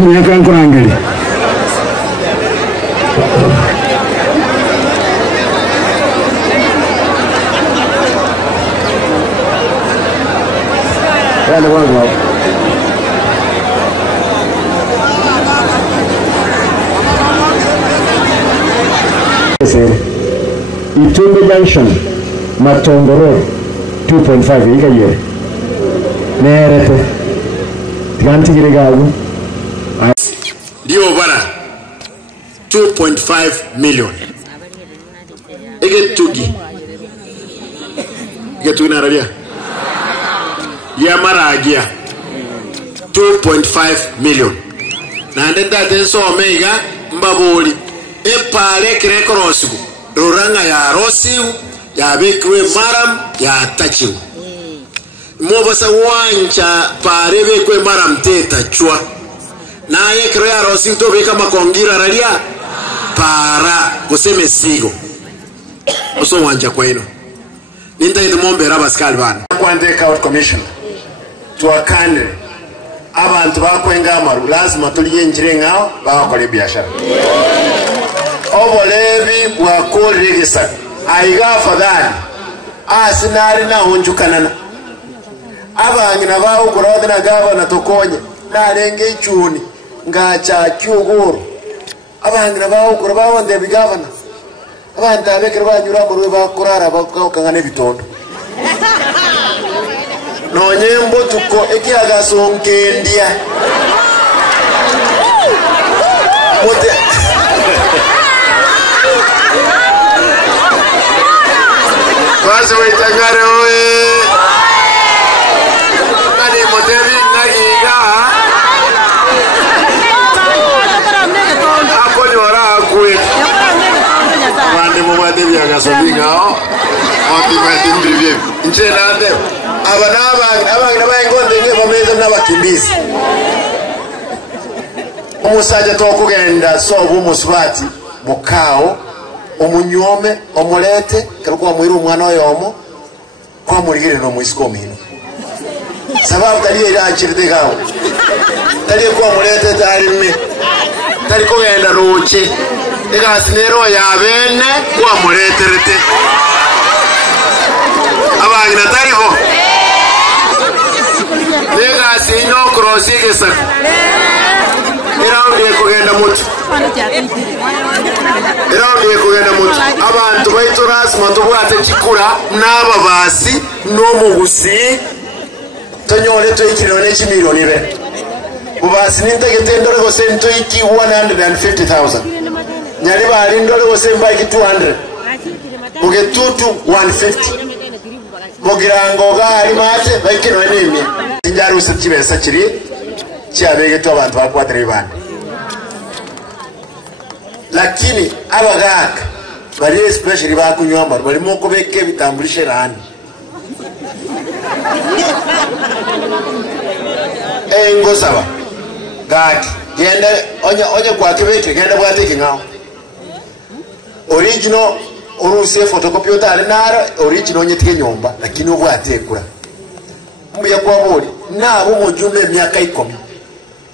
miaka nkurangeli yale wangu Itumbe Junction Matongoro 2.5 ikaye nerete tiganti giregagu dio bara 2.5 million egetugi na rabia ya maragia 2.5 million na ndenda tenso omega mbaboli epale kirekorosigu ruranga ya rosiu ya bekwe maram ya tachiu mobasa wancha pare bekwe maram teta chwa na ye kire ya rosiu to beka makongira ralia para kuseme sigo oso wancha kwa ino ninta ite mombe raba skali bana kwandeka out commission tuakane abantu bakwenga amaru lazima tuliye njire ngao bakole biashara obolebi bwakoregesa aiga fadhali asinari na honjukanana abangina bawo kurode na gaba na tokonye na renge ichuni ngacha cyuguru abangina bawo kuraba nde bigabana abantu abekere banyura mu rwe bakurara bakangane bitondo nonyembo tuko ekiaga sonkendia mote Kwasi wetangare oe Kani motevi nagiga Ako nyora akwe Wande mwadevi ya gasolinga Wati mwati mbrivye Nche nande Abana ingonde nye mameza n'abakimbizi Umusajja tokugenda sobu musubati mukao omunyome omulete kalikuwa mwiru umwana oyomo kwa muligire no mwisiko mino sababu taliye irachirite gawo taliye kwa mulete tarime taliko genda ruche egasinero yabene kwa muleterete abangina tariho egasino krosige sak Iraundi kugenda mutu abantu baiturasi matubwate chikura n'ababasi n'omugusi tonyole toikirone chimilioni be ubasi nintegete ndore go sento iki 150,000 nyali bali ndore go semba iki 200 muge tutu 150 mugirango gali mate baikino nimi injaru sikibesa kiri cyabege to abantu bakwadire bande lakini abagaka bari especially bakunyomba bari mo kubeke bitambulishe rani ngosaba gaki genda onye kwa kibeke genda bwateke ngao original uruse photocopy otale nara original onye tike nyomba lakini obwatekura mbuya kwa boli nabo mujumbe myaka 10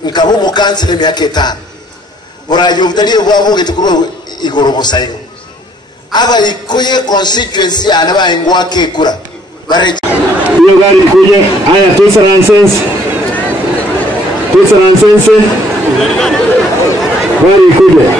nkabo mu kansile myaka 5 burayo butaliye bwabuge tukuru igorobo sayo aba ikoye constituency anaba ingwa kekura bare iyo gari kuje aya tusaransense bari kuje